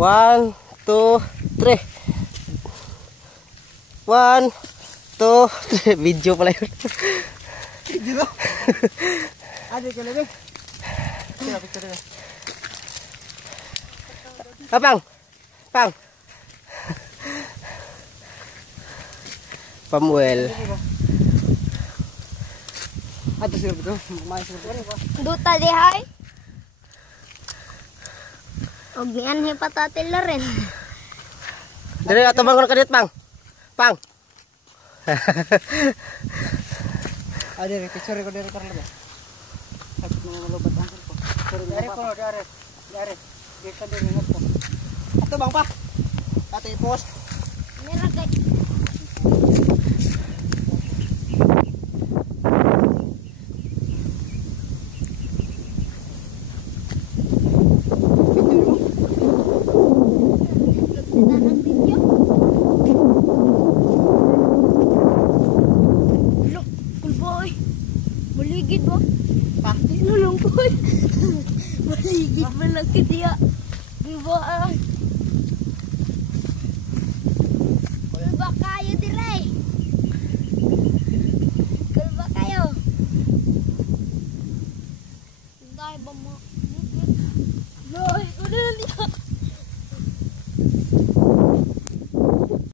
1, 2, 3. 1, 2, 3. Video pala yun. Video? Ada ka lagi? Sila picture na. Pang. Pang. Pamuel. Ato sila betul. May sila betul. Duta di hay. Og niyan patatil na rin. Dari ato bang kadit Pang. Pang. Ada picture ko dari karena ba. Sakit mga malubat ang ko. Dari ko dari. Dari. Dito din ingat ko. Ato bang pa. Ato i-post. Meron kay maligid mo. Pati Nulong ko. Maligid mo lang kaya. Diba? Wala ba kayo dire?